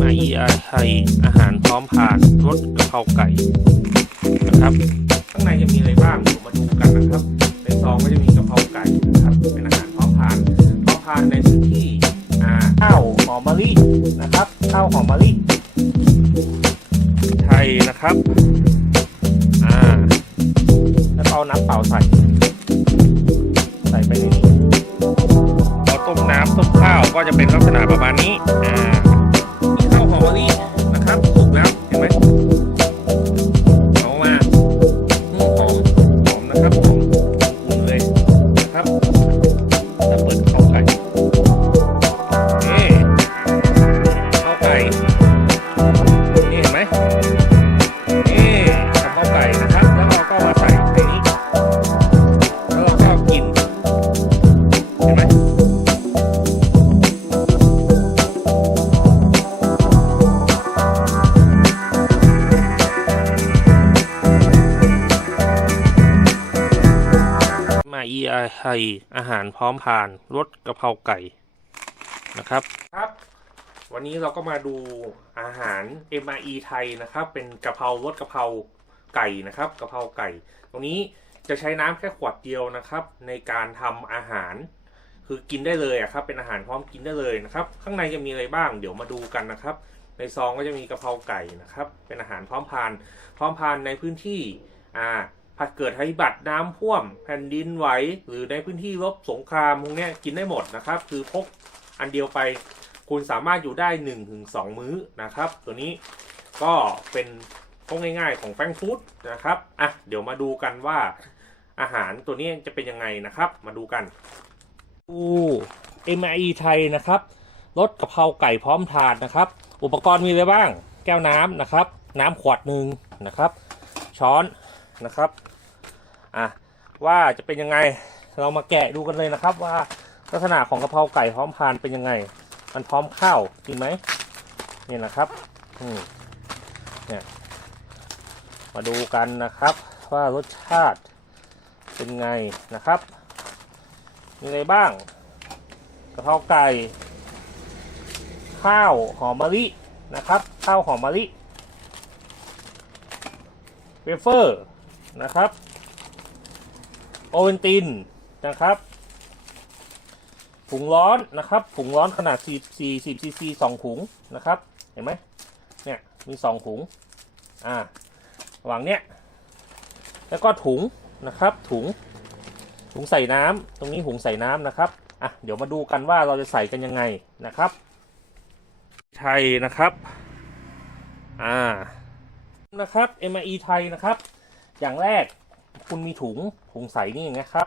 มาอีอาไทยอาหารพร้อมผ่านรสกะเพราไก่นะครับ ข้างในจะมีอะไรบ้างเดี๋ยวมาดูกันนะครับ ในซองก็จะมีกะเพราไก่นะครับ เป็นอาหารพร้อมผ่านพร้อมผ่านในพื้นที่อ่าข้าวหอมมะลินะครับข้าวหอมมะลิไทยนะครับอ่าแล้วเอาน้ำเปล่าใส่ ใส่ไปในนี้พอต้มน้ำต้มข้าวก็จะเป็นลักษณะประมาณนี้อ่า มาอีอาไทยอาหารพร้อมผ่านรสกะเพราไก่นะครับครับ วันนี้เราก็มาดูอาหาร MRE ไทยนะครับ เป็นกะเพรารสกะเพราไก่นะครับกะเพราไก่ ตรงนี้จะใช้น้ำแค่ขวดเดียวนะครับ ในการทำอาหาร คือกินได้เลยอะครับ เป็นอาหารพร้อมกินได้เลยนะครับ ข้างในจะมีอะไรบ้าง เดี๋ยวมาดูกันนะครับ ในซองก็จะมีกะเพราไก่นะครับ เป็นอาหารพร้อมทาน พร้อมทานในพื้นที่อ่า ผัดเกิดภัยพิบัติน้ำท่วม แผ่นดินไหว หรือในพื้นที่รบสงครามพวกนี้กินได้หมดนะครับ คือพกอันเดียวไป คุณสามารถอยู่ได้1นถึงสมื้อนะครับ ตัวนี้ก็เป็นพวกง่ายๆของแฟงฟู้ดนะครับอะเดี๋ยวมาดูกันว่าอาหารตัวนี้จะเป็นยังไงนะครับ มาดูกันดู MIE ไทยนะครับรสกะเพราไก่พร้อมทานนะครับ อุปกรณ์มีอะไรบ้าง แก้วน้ำนะครับ น้ำขวดหนึ่งนะครับ ช้อน นะครับอะว่าจะเป็นยังไงเรามาแกะดูกันเลยนะครับ ว่าลักษณะของกะเพราไก่พร้อมทานเป็นยังไง มันพร้อมข้าวจริงไหมนี่นะครับอืมเนี่ยมาดูกันนะครับ ว่ารสชาติเป็นไงนะครับมีอะไรบ้างกะเพราไก่ ข้าวหอมมะลินะครับ ข้าวหอมมะลิเวเฟอร์ นะครับ โอเวนตินนะครับถุงร้อนนะครับถุงร้อนขนาด4 40ซีซีสองถุงนะครับ เห็นไหมเนี่ยมีสองถุงอ่าหว่างเนี้ยแล้วก็ถุงนะครับ ถุงถุงใส่น้ำตรงนี้ถุงใส่น้ำนะครับอะเดี๋ยวมาดูกันว่าเราจะใส่กันยังไงนะครับ ไทยนะครับ อ่านะครับ MIE ไทยนะครับ อย่างแรกคุณมีถุงถุงใส่นี่นะครับ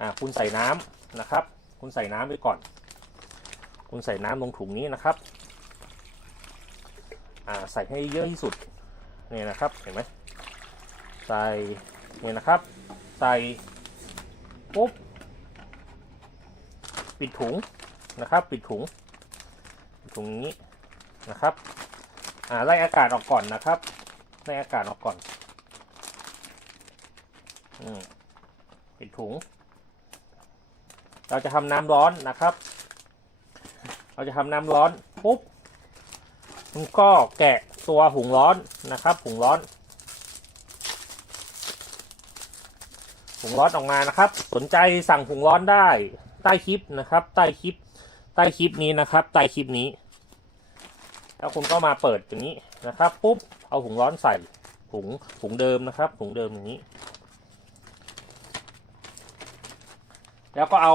อ่าคุณใส่น้ำนะครับ คุณใส่น้ำไปก่อน คุณใส่น้ำลงถุงนี้นะครับอ่าใส่ให้เยอะที่สุดเนี่ยนะครับเห็นไหมใส่เนี่ยนะครับ ใส่ปุ๊บปิดถุงนะครับ ปิดถุงถุงนี้นะครับอ่าไล่อากาศออกก่อนนะครับไล่อากาศออกก่อน อืมปิดถุง เราจะทำน้ำร้อนนะครับ เราจะทำน้ำร้อนปุ๊บมันก็แกะตัวหุงร้อนนะครับหุงร้อนหุงร้อนออกมานะครับ สนใจสั่งหุงร้อนได้ใต้คลิปนะครับ ใต้คลิป ใต้คลิปนี้นะครับ ใต้คลิปนี้ แล้วคุณก็มาเปิดอย่างนี้นะครับ ปุ๊บเอาหุงร้อนใส่ถุงถุงเดิมนะครับถุงเดิมอย่างนี้ แล้วก็เอา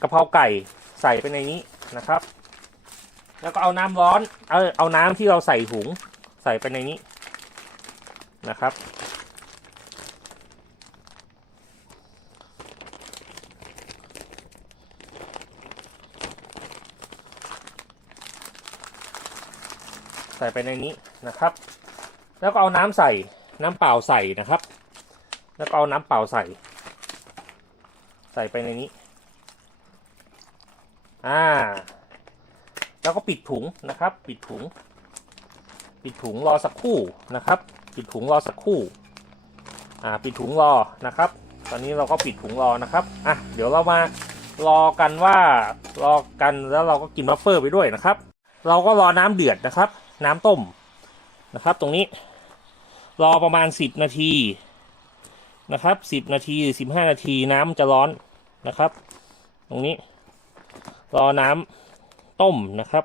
กะเพราไก่ใส่ไปในนี้นะครับ แล้วก็เอาน้ำร้อนเอาเอาน้ำที่เราใส่ถุงใส่ไปในนี้นะครับ ใส่ไปในนี้นะครับ แล้วก็เอาน้ำใส่น้ำเปล่าใส่นะครับ แล้วก็เอาน้ำเปล่าใส่ ใส่ไปในนี้ อ่า แล้วก็ปิดถุงนะครับ ปิดถุง ปิดถุงรอสักครู่นะครับ ปิดถุงรอสักครู่ อ่า ปิดถุงรอนะครับ ตอนนี้เราก็ปิดถุงรอนะครับ อะ เดี๋ยวเรามารอกันว่ารอกันแล้วเราก็กินบัฟเฟอร์ไปด้วยนะครับ เราก็รอน้ำเดือดนะครับ น้ำต้มนะครับ ตรงนี้ รอประมาณสิบนาทีนะครับสิบนาทีสิบห้านาทีน้ำจะร้อน นะครับ ตรงนี้ รอน้ำต้มนะครับ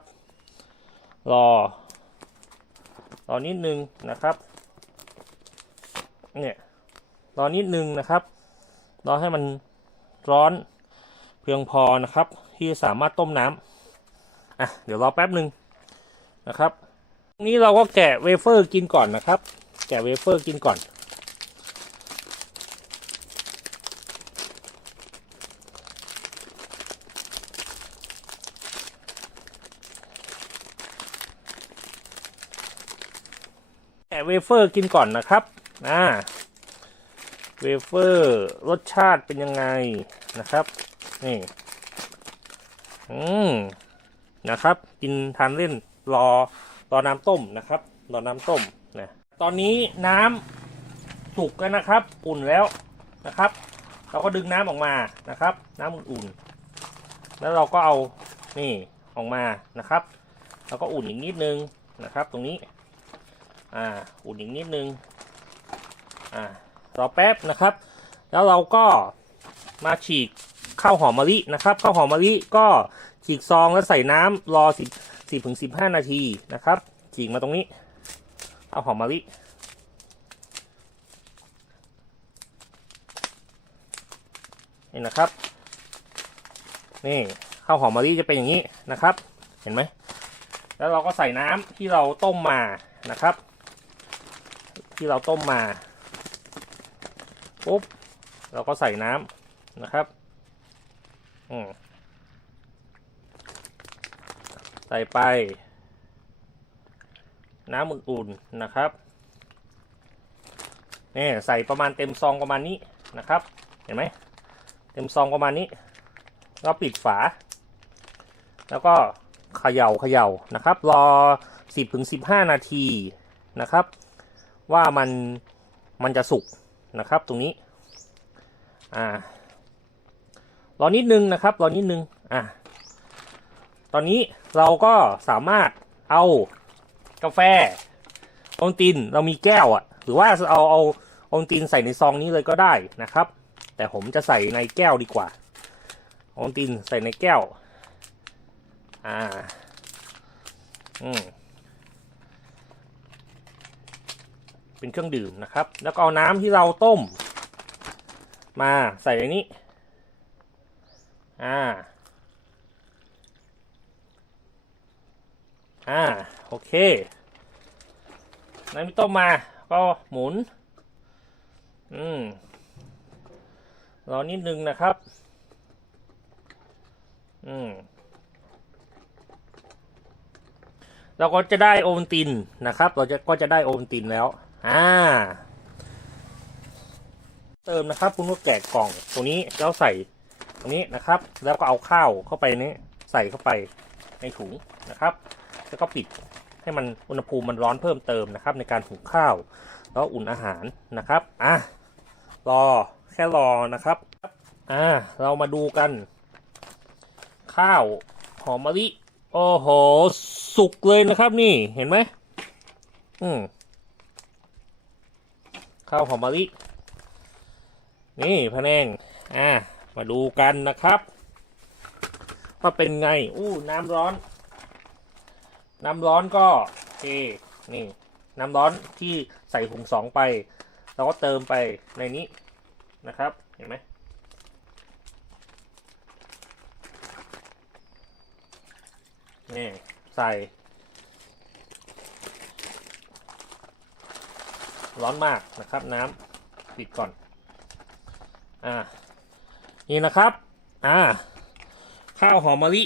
รอ รอนิดนึงนะครับ เนี่ย รอนิดนึงนะครับ รอให้มันร้อนเพียงพอนะครับ ที่สามารถต้มน้ำอะเดี๋ยวรอแป๊บหนึ่งนะครับตรงนี้เราก็แกะเวเฟอร์กินก่อนนะครับ แกะเวเฟอร์กินก่อน แกะเวเฟอร์กินก่อนนะครับอ่าเวเฟอร์รสชาติเป็นยังไงนะครับ นี่ อืมนะครับ กินทานเล่นรอรอน้ำต้มนะครับ รอน้ำต้มนะตอนนี้น้ำสุกแล้วนะครับอุ่นแล้วนะครับ เราก็ดึงน้ำออกมานะครับ น้ำอุ่นๆแล้วเราก็เอานี่ออกมานะครับ แล้วก็อุ่นอีกนิดนึงนะครับ ตรงนี้ อ่าอุ่นอีกนิดนึงอ่ารอแป๊บนะครับ แล้วเราก็มาฉีกข้าวหอมมะลินะครับข้าวหอมมะลิก็ฉีกซองแล้วใส่น้ำรอสิบสิบถึงสิบห้านาทีนะครับ ฉีกมาตรงนี้ข้าวหอมมะลินี่นะครับ นี่ข้าวหอมมะลิจะเป็นอย่างนี้นะครับ เห็นไหม แล้วเราก็ใส่น้ำที่เราต้มมานะครับ ที่เราต้มมาปุ๊บเราก็ใส่น้ำนะครับอืมใส่ไป น้ำอุ่นๆนะครับนี่ใส่ประมาณเต็มซองประมาณนี้นะครับ เห็นไหมเต็มซองประมาณนี้แล้วปิดฝา แล้วก็เขย่าเขย่านะครับ รอ 10ถึง15 นาทีนะครับ ว่ามันมันจะสุกนะครับตรงนี้อ่ารอนิดนึงนะครับรอนิดนึงอ่าตอนนี้เราก็สามารถเอากาแฟโอนตินเรามีแก้วอะหรือว่าเอาเอาอนตินใส่ในซองนี้เลยก็ได้นะครับ แต่ผมจะใส่ในแก้วดีกว่าอนตินใส่ในแก้วอ่าอืม เป็นเครื่องดื่มนะครับ แล้วก็เอาน้ำที่เราต้ม มาใส่ในนี้ อ่า อ่า โอเค น้ำที่ต้มมา ก็หมุน อืม รอนิดนึงนะครับ อืมเราก็จะได้โอวัลตินนะครับ เราจะก็จะได้โอวัลตินแล้ว อ่า เติมนะครับคุณก็แกะกล่องตรงนี้แล้วใส่ตรงนี้นะครับ แล้วก็เอาข้าวเข้าไปนี้ใส่เข้าไปในถุงนะครับ แล้วก็ปิดให้มันอุณหภูมิมันร้อนเพิ่มเติมนะครับ ในการหุงข้าว แล้วอุ่นอาหารนะครับอะรอแค่รอนะครับอ่าเรามาดูกัน ข้าวหอมมะลิโอ้โห สุกเลยนะครับนี่เห็นไหมอืม ข้าวหอมมะลิ นี่พะแนงอ่ามาดูกันนะครับ ว่าเป็นไง อู้น้ำร้อน น้ำร้อนก็เทนี่ น้ำร้อนที่ใส่ถุงสองไป เราก็เติมไปในนี้นะครับ เห็นไหมนี่ใส่ ร้อนมากนะครับน้ำปิดก่อนอ่านี่นะครับอ่าข้าวหอมมะลิ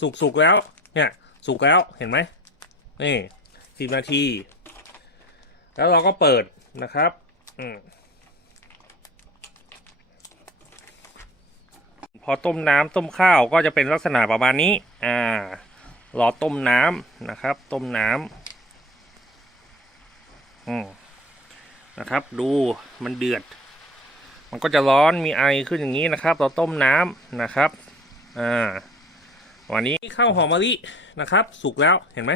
สุกๆแล้วเนี่ยสุกแล้วเห็นไหมนี่สิบนาที แล้วเราก็เปิดนะครับอืมพอต้มน้ำต้มข้าวก็จะเป็นลักษณะประมาณนี้ อ่ารอต้มน้ำนะครับ ต้มน้ำอืม นะครับ ดูมันเดือด มันก็จะร้อนมีไอขึ้นอย่างนี้นะครับ เราต้มน้ำนะครับอ่าวันนี้ข้าวหอมมะลินะครับ สุกแล้วเห็นไหม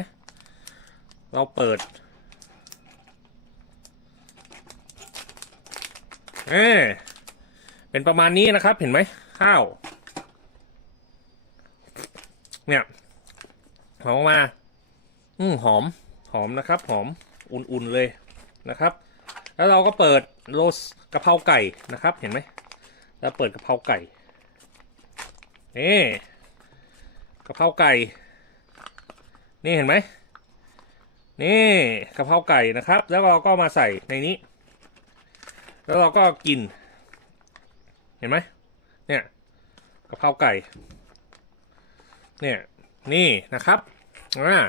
เราเปิดเออเป็นประมาณนี้นะครับ เห็นไหมข้าว เนี่ยหอมมา อืมหอม หอมนะครับ หอม อุ่นๆเลยนะครับ แล้วเราก็เปิดโรสกะเพราไก่นะครับ เห็นไหมแล้วเปิดกะเพราไก่นี่กะเพราไก่ นี่เห็นไหมนี่กะเพราไก่นะครับ แล้วเราก็มาใส่ในนี้ แล้วเราก็กิน เห็นไหมเนี่ยกะเพราไก่ เนี่ยนี่นะครับอ่า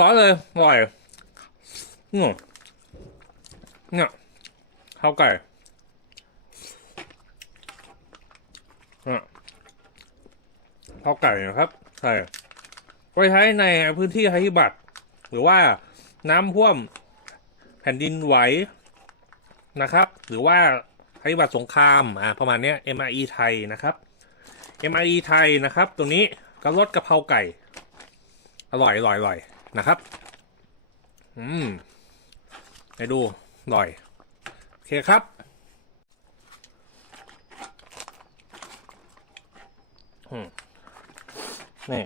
ร้อนๆเลยอร่อย เนี่ยข้าวไก่อะข้าวไก่นะครับใช่ไว้ใช้ในพื้นที่ภัยพิบัติหรือว่าน้ำท่วมแผ่นดินไหวนะครับ หรือว่าภัยพิบัติสงครามอ่าประมาณเนี้ย MRE ไทยนะครับ MRE ไทยนะครับตรงนี้ก็รสกะเพราไก่ อร่อยอร่อยอร่อยนะครับ อืม ให้ดูอร่อย โอเคครับอืมนี่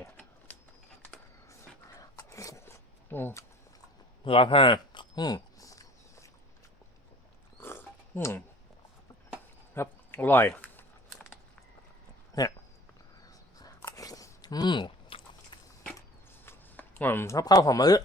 อืมราคาอืม อืม ครับ อร่อย เนี่ย อืม อืมครับข้าวหอมมะลิ